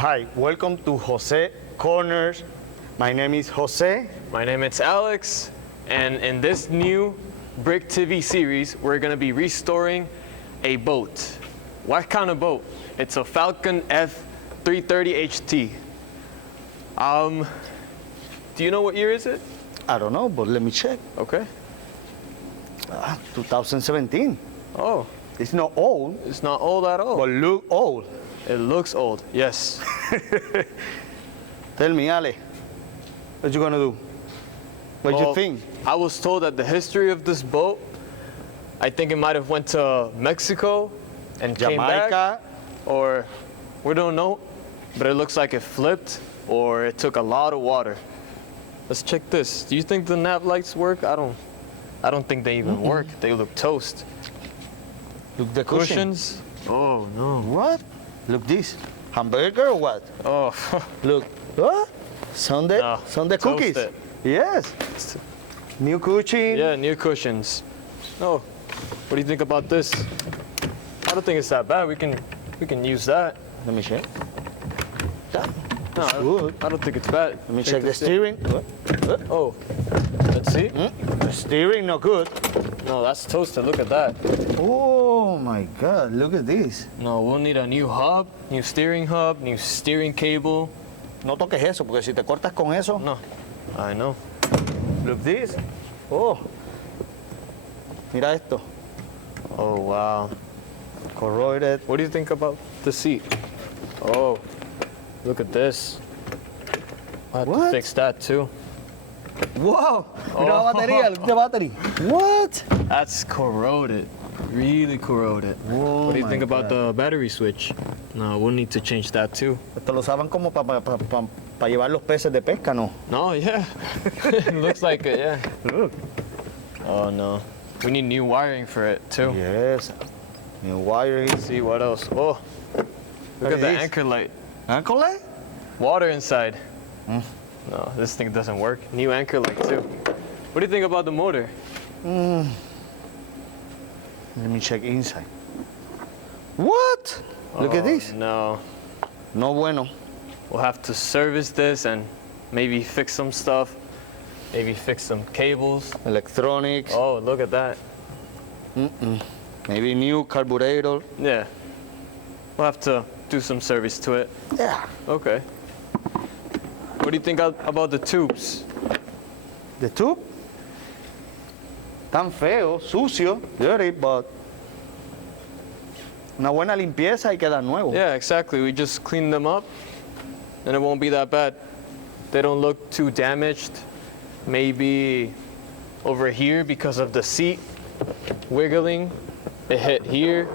Hi, welcome to Jose Corners. My name is Jose. My name is Alex, and in this new BRIG TV series, we're gonna be restoring a boat. What kind of boat? It's a Falcon F330 HT. Do you know what year is it? I don't know, but let me check. Okay. 2017. Oh, It's not old, it's not old at all. but look old. It looks old, yes. Tell me, Ale, what you gonna do? What you Well, think? I was told that the history of this boat, I think it might have went to Mexico and came back, Jamaica? or we don't know, but it looks like it flipped or it took a lot of water. Let's check this. Do you think the nav lights work? I don't think they even work. They look toast. Look the cushion. Cushions? Oh no. What? Look this. Hamburger or what? Oh, Look. What? Sunday? No, Sunday cookies? toasted. Yes. New cushion. yeah, new cushions. Oh, what do you think about this? I don't think it's that bad. We can use that. Let me check. That. No, It's good. I don't think it's bad. Let me check the steering. What? Oh, let's see. The steering not good. No, that's toasted. Look at that. Oh my God, look at this. No, we'll need a new hub, new steering cable. No toques eso, porque si te cortas con eso. No, I know. Look this. Oh. Mira esto. Oh, wow. Corroded. What do you think about the seat? Oh, look at this. I have to What? fix that too. Wow. Mira la Oh. batería, look the battery. What? That's corroded. Really corroded. Oh What do you my think about God. the battery switch? No, we'll need to change that too. Esto lo usaban como para llevar los peces de pesca, ¿no? No, yeah. It looks like it, yeah. Look. Oh no. We need new wiring for it too. Yes. New wiring. Let's see what else. Oh, look What at is the this? anchor light. Ankle light? Water inside. No, this thing doesn't work. New anchor light too. What do you think about the motor? Let me check inside. What? Look at Oh, this. No. No bueno. We'll have to service this and maybe fix some stuff. Maybe fix some cables. Electronics. Oh, look at that. Maybe new carburetor. Yeah. We'll have to do some service to it. Yeah. Okay. What do you think about the tubes? The tube? Tan feo, sucio, dirty, but una buena limpieza y queda nuevo. Yeah, exactly. We just clean them up and it won't be that bad. They don't look too damaged. Maybe over here because of the seat wiggling, it hit here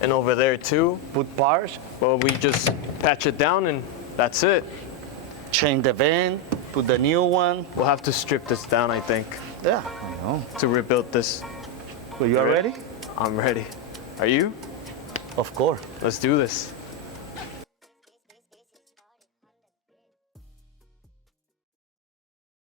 and over there too. Put parts, Well, we just patch it down and that's it. change the vent, put the new one. We'll have to strip this down, I think, Yeah, I know. to rebuild this. Well, you are ready? I'm ready. Are you? Of course. Let's do this.